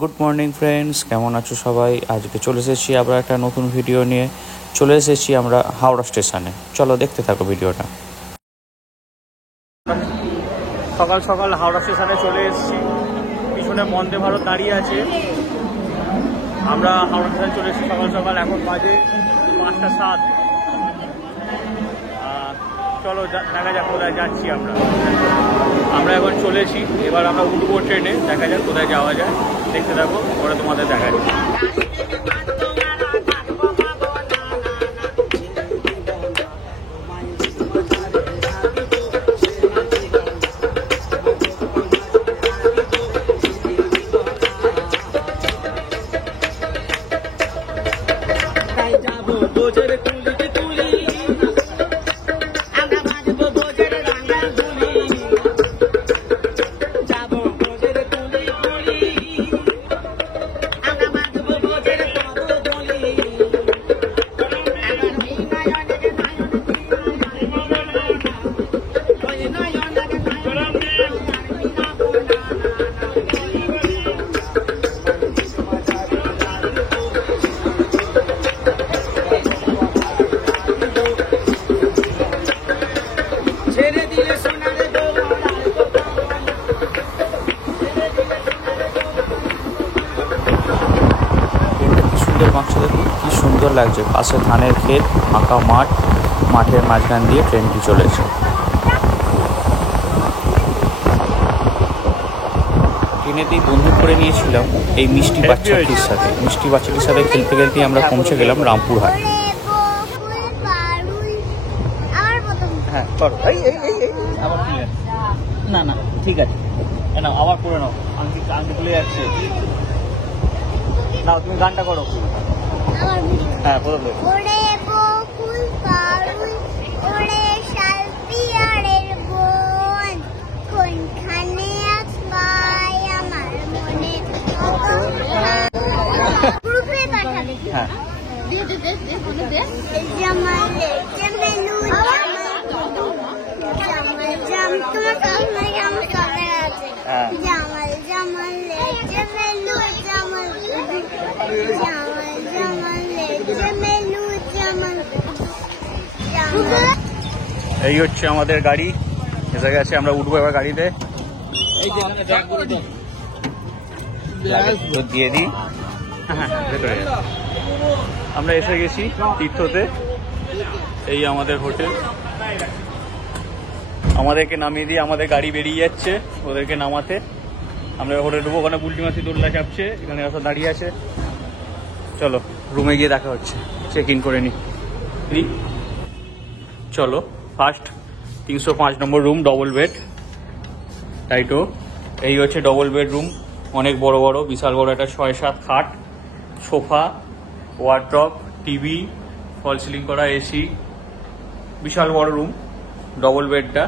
Good morning friends, কেমন আছো সবাই? আজকে চলে এসেছি আবার একটা নতুন ভিডিও নিয়ে। চলে এসেছি আমরা হাওড়া স্টেশনে। চলো দেখতে থাকো ভিডিওটা। সকাল সকাল হাওড়া স্টেশনে চলে এসেছি। পিছনে বন্দে ভারত দাঁড়িয়ে আছে। আমরা হাওড়া স্টেশনে চলে এসেছি সকাল সকাল। এখন বাজে 5:07। চলো দেখা যাক কোথায় যাচ্ছি আমরা এখন চলেছি। এবার আমরা উঠবো ট্রেনে, দেখা যাক কোথায় যাওয়া যায়। দেখতে থাকো, ওরা তোমাদের দেখায়। মাঠটা দেখুন কি সুন্দর লাগছে। পাশে ধানের ক্ষেত, ফাঁকা মাঠ, মাঠের মাঝখান দিয়ে ট্রেনটি চলেছে। ট্রেনেতেই বন্ধু করে নিয়েছিলাম এই মিষ্টি বাচ্চাটির সাথে। মিষ্টি বাচ্চাটির সাথে খেলতে খেলতেই আমরা পৌঁছে গেলাম রামপুরহাট। হ্যাঁ করো, আবার না না ঠিক আছে, না আবার করে নাও। আংটি খুলে যাচ্ছে। নাও তুমি গানটা করো। হ্যাঁ বলো। হ্যাঁ এই হচ্ছে আমাদের গাড়ি, এসে গেছে। আমরা উঠবো এবার গাড়িতে। দিয়ে দিই। হ্যাঁ ভেতরে আমরা এসে গেছি তীর্থতে। এই আমাদের হোটেল। আমাদেরকে নামিয়ে দিয়ে আমাদের গাড়ি বেরিয়ে যাচ্ছে ওদেরকে নামাতে। আমরা হোটেল ঢুকবো। ওখানে বুলটি মাসি দোল্লা চাপছে, এখানে সব দাঁড়িয়ে আছে। চলো রুমে গিয়ে দেখা হচ্ছে, চেক ইন করে নি। চলো ফার্স্ট 305 নম্বর রুম, ডবল বেড। তাই তো এই হচ্ছে ডবল বেড রুম। অনেক বড় বড়, বিশাল বড় একটা 6-7 খাট, সোফা, ওয়ার্ড্রপ, টিভি, ফল সিলিং করা এসি। বিশাল বড় রুম ডবল বেডটা।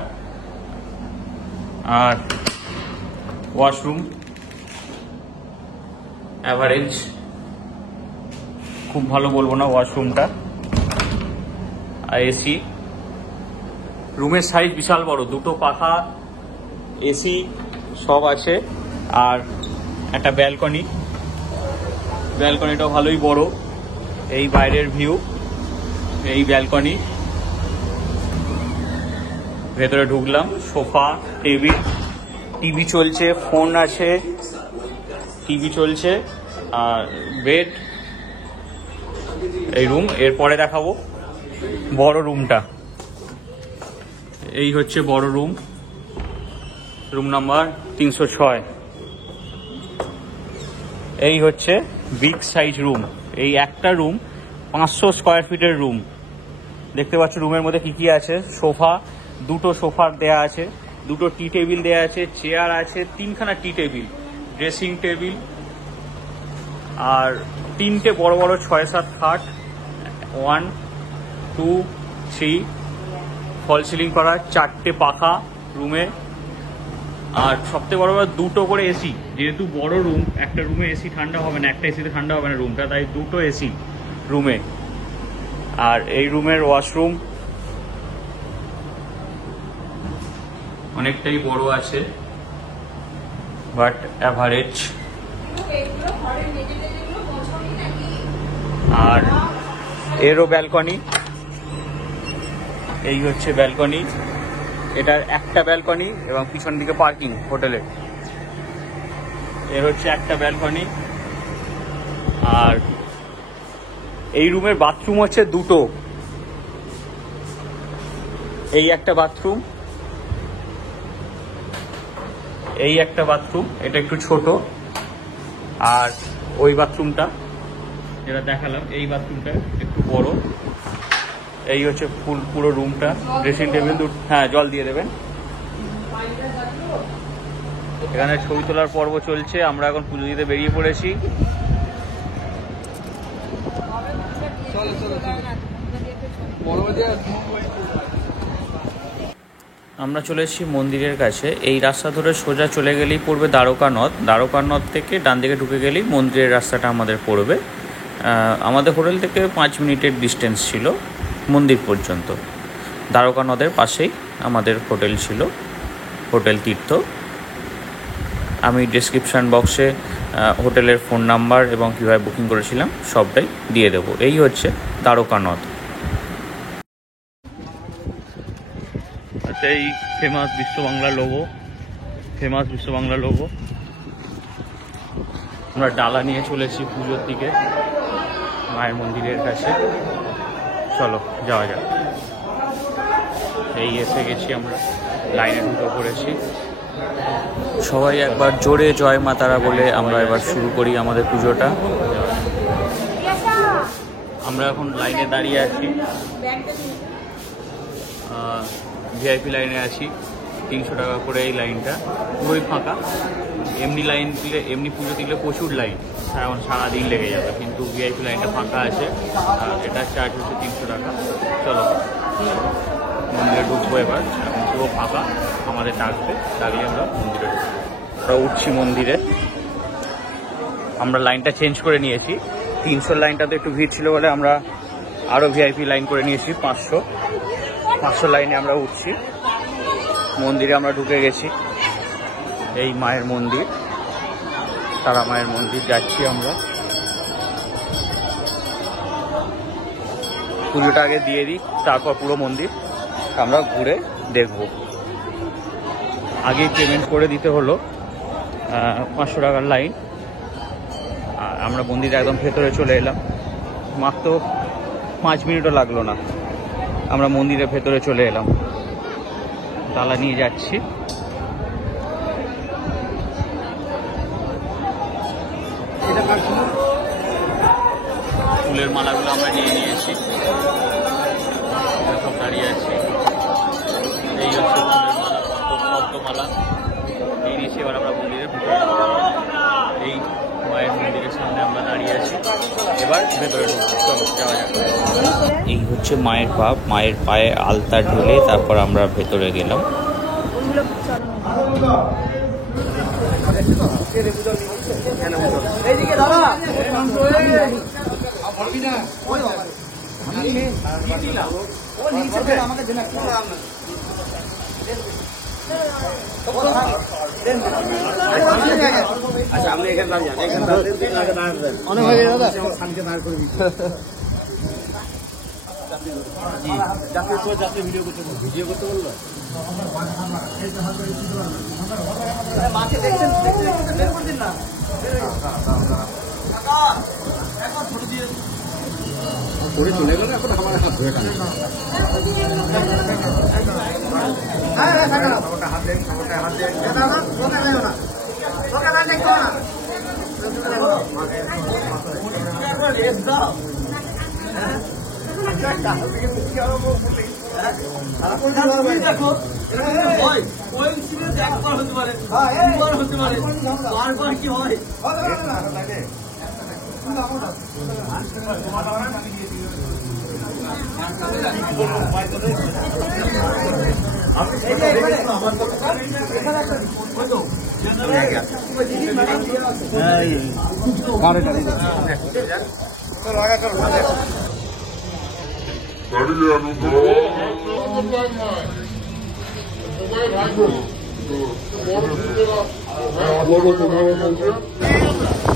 আর ওয়াশরুম অ্যাভারেজ, খুব ভালো বলবো না ওয়াশরুমটা। আর এসি। রুমের সাইজ বিশাল বড়, দুটো পাখা, এসি সব আছে। আর একটা ব্যালকনি, ব্যালকনিটাও ভালোই বড়। এই বাইরের ভিউ, এই ব্যালকনি। ভেতরে ঢুকলাম, সোফা, টেবিল, টিভি চলছে, ফোন আছে, টিভি চলছে, আর বেড। এই রুম। এরপরে দেখাবো বড় রুমটা। এই হচ্ছে বড় রুম, রুম নাম্বার 306। এই হচ্ছে বিগ সাইজ রুম। এই একটা রুম 500 স্কোয়ার ফিটের রুম। দেখতে পাচ্ছ রুমের মধ্যে কি কি আছে। সোফা, দুটো সোফা দেয়া আছে, দুটো টি টেবিল দেয়া আছে, চেয়ার আছে, 3খানা টি টেবিল, ড্রেসিং টেবিল, আর 3টে বড় বড় 6-7 খাট, 1, 2, 3, ফল সিলিং করা, 4টে পাখা রুমে। আর সবথেকে বড় বড় দুটো করে এসি। যেহেতু বড় রুম, একটা রুমে এসি ঠান্ডা হবে না, একটা এসিতে ঠান্ডা হবে না রুমটা, তাই দুটো এসি রুমে। আর এই রুমের ওয়াশরুম অনেকটাই বড় আছে, বাট অ্যাভারেজ। আর এরও ব্যালকনি, এই হচ্ছে ব্যালকনি। এটার একটা ব্যালকনি এবং পিছন দিকে পার্কিং হোটেলে। এর হচ্ছে একটা ব্যালকনি। আর এই রুমের বাথরুম হচ্ছে দুটো। এই একটা বাথরুম, এই একটা বাথরুম, এটা একটু ছোট। আর ওই বাথরুমটা যেটা দেখালাম, এই বাথরুমটা একটু বড়। এই হচ্ছে পুরো রুমটা, ড্রেসিং টেবিল। হ্যাঁ, জল দিয়ে দেবেন। এখানে ছবি তোলার পর্ব চলছে। আমরা এখন পুজো দিতে বেরিয়ে পড়েছি। আমরা চলে এসেছি মন্দিরের কাছে। এই রাস্তা ধরে সোজা চলে গেলেই পড়বে দ্বারকা নদ। দ্বারকা নদ থেকে ডান দিকে ঢুকে গেলেই মন্দিরের রাস্তাটা আমাদের পড়বে। আমাদের হোটেল থেকে 5 মিনিটের ডিস্টেন্স ছিল মন্দির পর্যন্ত। দ্বারকা নদের পাশেই আমাদের হোটেল ছিল, হোটেল তীর্থ। আমি ডেসক্রিপশান বক্সে হোটেলের ফোন নাম্বার এবং কীভাবে বুকিং করেছিলাম সবটাই দিয়ে দেবো। এই হচ্ছে দ্বারকা নদ। আচ্ছা, এই ফেমাস বিশ্ব বাংলা লোগো, ফেমাস বিশ্ব বাংলা লোগো। আমরা ডালা নিয়ে চলেছি পুজোর দিকে, মায়ের মন্দিরের কাছে। চলো যাওয়া যাক। এই এসে গেছি আমরা, লাইনে ঢুকে পড়েছি। সবাই একবার জোরে জয় মা তারা বলে আমরা এবার শুরু করি আমাদের পুজোটা। আমরা এখন লাইনে দাঁড়িয়ে আছি, ভিআইপি লাইনে আছি। 300 টাকা করে এই লাইনটা, পুরোই ফাঁকা। এমনি লাইন দিলে, এমনি পুজো দিলে প্রচুর লাইন, এখন সারাদিন লেগে যাবে। কিন্তু ভিআইপি লাইনটা ফাঁকা আছে। আর এটা চার্জ হচ্ছে 300 টাকা। চলো মন্দিরে ঢুকবো এবার। এখন পুরো ফাঁকা, আমাদের ডাকবে, দাঁড়িয়ে আমরা মন্দিরে ঢুকবো। আমরা উঠছি মন্দিরে। আমরা লাইনটা চেঞ্জ করে নিয়েছি। 300 লাইনটাতে একটু ভিড় ছিল বলে আমরা আরও ভিআইপি লাইন করে নিয়েছি। 500 লাইনে আমরা উঠছি। মন্দিরে আমরা ঢুকে গেছি। এই মায়ের মন্দির, তারা মায়ের মন্দির যাচ্ছি আমরা। পুজোটা আগে দিয়ে দিই, তারপর পুরো মন্দির আমরা ঘুরে দেখব। আগেই পেমেন্ট করে দিতে হলো 500 টাকার লাইন। আর আমরা মন্দিরে একদম ভেতরে চলে এলাম। মাত্র 5 মিনিটও লাগলো না, আমরা মন্দিরের ভেতরে চলে এলাম। ডালা নিয়ে যাচ্ছি। ফুলের মালাগুলো আমরা নিয়ে নিয়েছি, সব দাঁড়িয়ে আছি। এই হচ্ছে ফুলের মালা, পদ্মমালা নিয়ে নিয়েছি। এবার আমরা মন্দিরের ভিতরে, এই মায়ের মন্দিরের সামনে আমরা দাঁড়িয়ে আছি। এবার ভেতরে ঢুকছি, চলো যাওয়া যাক। এই হচ্ছে মায়ের পা, মায়ের পায়ে আলতা ঢেলে তারপর আমরা ভেতরে গেলাম। আচ্ছা, আপনি এখানে দাঁড়িয়ে অনেক ভাই দাদা খানকে দাঁড় করে দিচ্ছি। যাত্রী ভিডিও করতে বললো। মাকে দেখছেন, বের করে দিন না। করে চলে গেল, এখন আমার হাত ধরে টানে। হাত দেন, হাত দেন। Vamos a tomar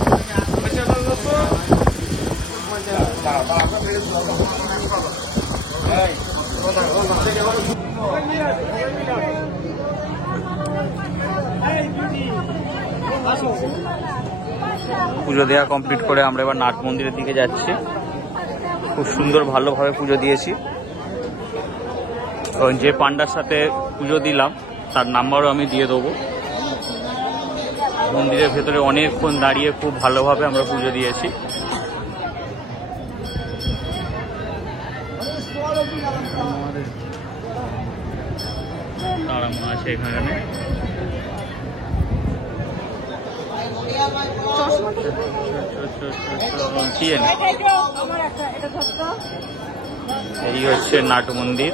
পুজো দেওয়া কমপ্লিট করে আমরা এবার নাট মন্দিরের দিকে যাচ্ছি। খুব সুন্দর ভালোভাবে পুজো দিয়েছি। যে পান্ডার সাথে পুজো দিলাম তার নাম্বারও আমি দিয়ে দেবো। মন্দিরের ভেতরে অনেকক্ষণ দাঁড়িয়ে খুব ভালোভাবে আমরা পুজো দিয়েছি। তারা মা আছে এখানে। এই হচ্ছে নাট মন্দির।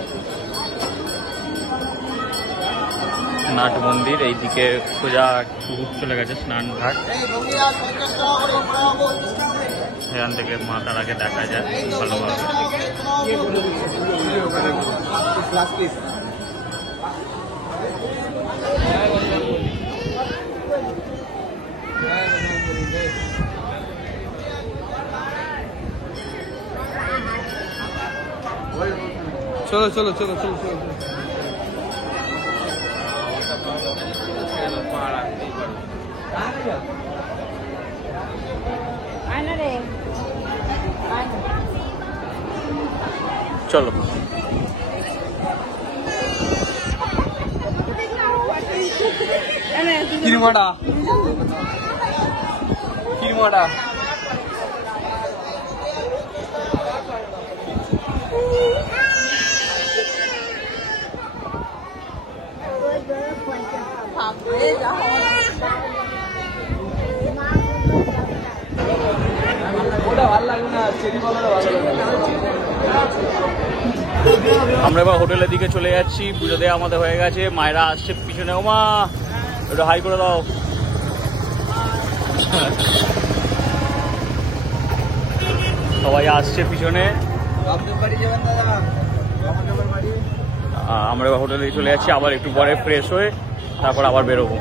নাট মন্দির এইদিকে সোজা চলে গেছে স্নান ঘাট। এখান থেকে মা তারাকে দেখা যায় ভালোভাবে। চলো চলো চলো চলো চলো। চলো কিরমাটা কিরমাটা আমরা এবার হোটেলের দিকে চলে যাচ্ছি। পুজো দেওয়া আমাদের হয়ে গেছে। মায়েরা আসছে পিছনে। ওমা ওটা হাই করে দাও। সবাই আসছে পিছনে। আমরা এবার হোটেলে চলে যাচ্ছি। আবার একটু পরে ফ্রেশ হয়ে তারপর আবার বেরোবো।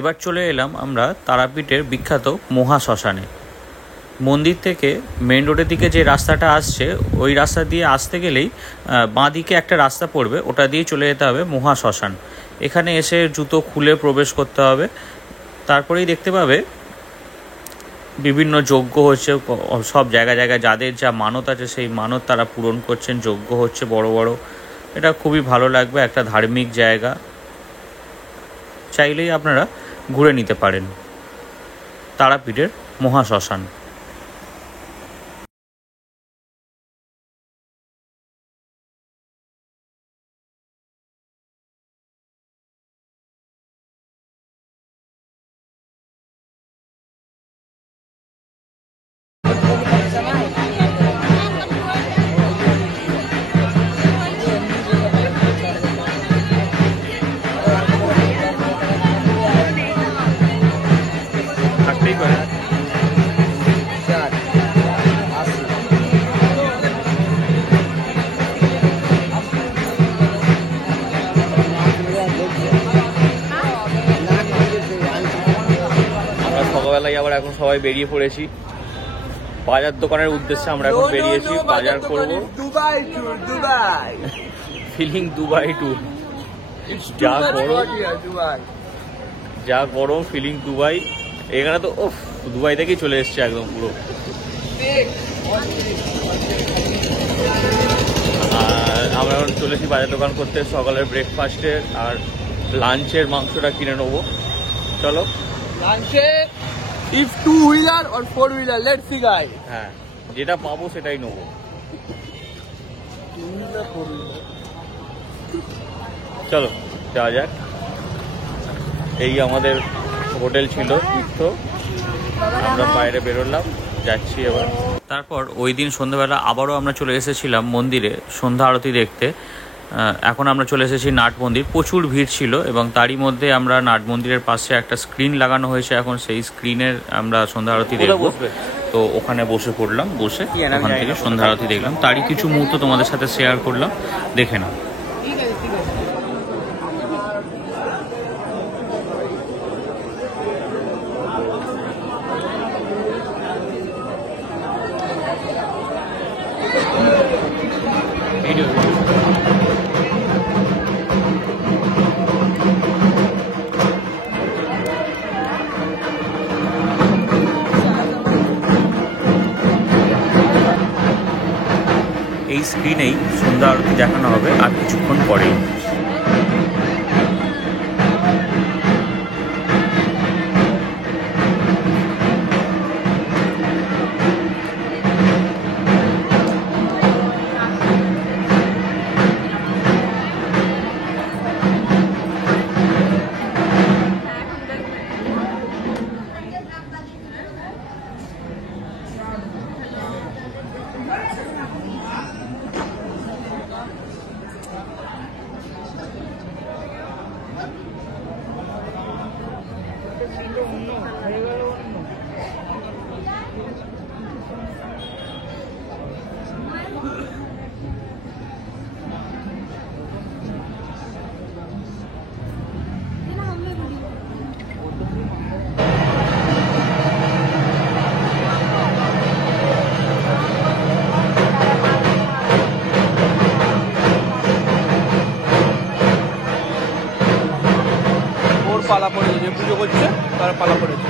এবার চলে এলাম আমরা তারাপীঠের বিখ্যাত মহা শ্মশানে। মন্দির থেকে মেন রোডের দিকে যে রাস্তাটা আসছে ওই রাস্তা দিয়ে আসতে গেলেই বাঁ দিকে একটা রাস্তা পড়বে, ওটা দিয়ে চলে যেতে হবে মহা শ্মশান। এখানে এসে জুতো খুলে প্রবেশ করতে হবে। তারপরেই দেখতে পাবে বিভিন্ন যজ্ঞ হচ্ছে সব জায়গায় জায়গায়। যাদের যা মানত আছে সেই মানত তারা পূরণ করছেন, যজ্ঞ হচ্ছে বড় বড়। এটা খুবই ভালো লাগবে, একটা ধার্মিক জায়গা। চাইলেই আপনারা ঘুরে নিতে পারেন তারাপীঠের মহা শ্মশান। থাকতেই পারে। আমরা সকালবেলায় আবার এখন সবাই বেরিয়ে পড়েছি বাজার দোকানের উদ্দেশ্যে। আমরা এখন বেরিয়েছি, বাজার করবো। Dubai tour, Dubai feeling Dubai tour. যা গরম, যা গরম, ফিলিং দুবাই। এখানে তো ও দুবাই থেকেই চলে এসছে একদম পুরো। আর আমরা এখন চলেছি বাজার দোকান করতে সকালের ব্রেকফাস্টের আর লাঞ্চের মাংসটা কিনে নেবো। চলো লাঞ্চে if 2 wheeler or 4 wheeler, let's see guys. হ্যাঁ, যেটা পাবো সেটাই নেবো। চলো যাওয়া যাক। এই আমাদের হোটেল ছিল তীর্থ, আমরা বাইরে বেরোলাম, যাচ্ছি এবার। তারপর ওই দিন সন্ধ্যাবেলা আবারও আমরা চলে এসেছিলাম মন্দিরে সন্ধ্যা আরতি দেখতে। এখন আমরা চলে এসেছি নাট মন্দির। প্রচুর ভিড় ছিল এবং তারই মধ্যে আমরা নাট মন্দিরের পাশে একটা স্ক্রিন লাগানো হয়েছে, এখন সেই স্ক্রিনের আমরা সন্ধ্যা আরতি দেখব। তো ওখানে বসে পড়লাম, বসে ওখান থেকে সন্ধ্যা আরতি দেখলাম। তারই কিছু মুহূর্ত তোমাদের সাথে শেয়ার করলাম, দেখে নাও। এই স্ক্রিনেই সন্ধ্যা আরতি দেখানো হবে আর কিছুক্ষণ পরেই। পালা পড়েছে, যে পুজো করছে তার পালা পড়েছে।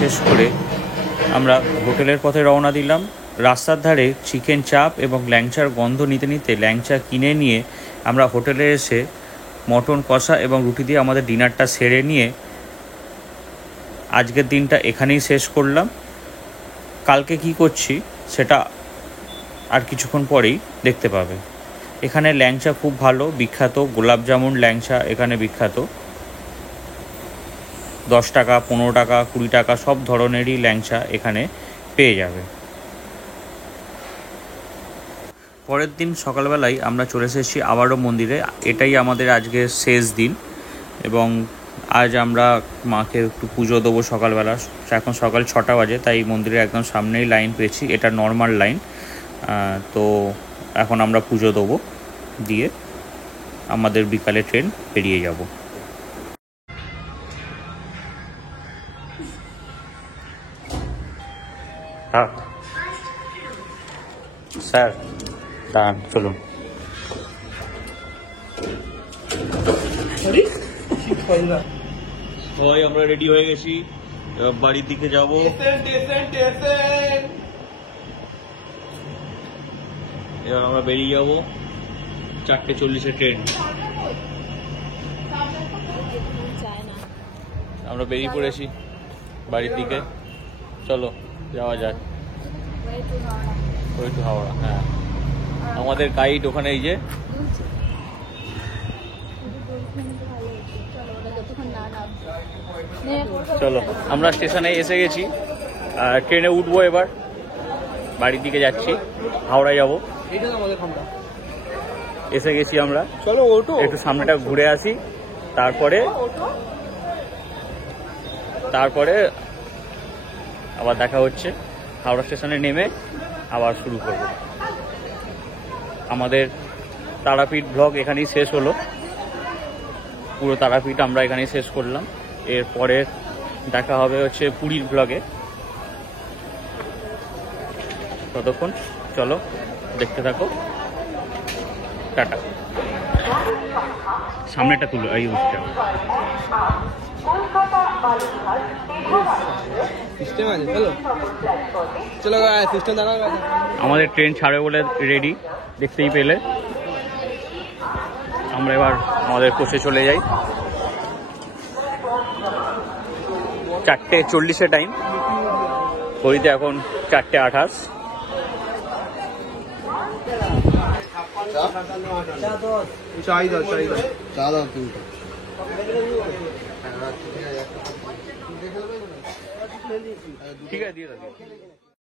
শেষ করে আমরা হোটেলের পথে রওনা দিলাম। রাস্তার ধারে চিকেন চাপ এবং ল্যাংচার গন্ধ নিতে নিতে ল্যাংচা কিনে নিয়ে আমরা হোটেলে এসে মটন কষা এবং রুটি দিয়ে আমাদের ডিনারটা সেরে নিয়ে আজকের দিনটা এখানেই শেষ করলাম। কালকে কি করছি সেটা আর কিছুক্ষণ পরেই দেখতে পাবে। এখানে ল্যাংচা খুব ভালো, বিখ্যাত। গোলাপ জামুন ল্যাংচা এখানে বিখ্যাত। 10 টাকা, 15 টাকা, 20 টাকা সব ধরনেরই ল্যাংচা এখানে পেয়ে যাবে। পরের দিন সকালবেলায় আমরা চলে এসেছি আবারও মন্দিরে। এটাই আমাদের আজকে শেষ দিন এবং আজ আমরা মাকে একটু পুজো দেবো সকালবেলা। এখন সকাল 6টা বাজে, তাই মন্দিরের একদম সামনেই লাইন পেয়েছি। এটা নর্মাল লাইন। তো এখন আমরা পুজো দেবো, দিয়ে আমাদের বিকালে ট্রেন বেরিয়ে যাব। হ্যাঁ স্যার, দাঁড়ান, চলুন। সবাই আমরা রেডি হয়ে গেছি, এবার বাড়ির দিকে যাব। এবার আমরা বেরিয়ে যাব, 4:40 ট্রেন। আমরা বেরিয়ে পড়েছি বাড়ির দিকে। চলো যাওয়া যাক। ওই টু হাওড়া। হ্যাঁ, আমাদের গাইড ওখানে, এই যে। চলো, আমরা স্টেশনে এসে গেছি, ট্রেনে উঠবো। এবার বাড়ির দিকে যাচ্ছি, হাওড়ায় যাব। এসে গেছি আমরা। চলো একটু সামনেটা ঘুরে আসি, তারপরে আবার দেখা হচ্ছে। হাওড়া স্টেশনে নেমে আবার শুরু করব। আমাদের তারাপীঠ ব্লগ এখানেই শেষ হলো। পুরো তারাপীঠ আমরা এখানেই শেষ করলাম। এরপরে দেখা হবে হচ্ছে পুরীর ব্লগে। ততক্ষণ চলো দেখতে থাকো, টাটা। সামনেটা তুলো, এই উঠটা সিস্টেম আছে, চলো চলো সিস্টেম দেখা। আমাদের ট্রেন ছাড়বে বলে রেডি, দেখতেই পেলে। আমরা এবার আমাদের কোচে চলে যাই। 4:40 টাইম, ঘড়িতে এখন 4:28। চাই দাও ঠিক আছে, দিয়ে দাও।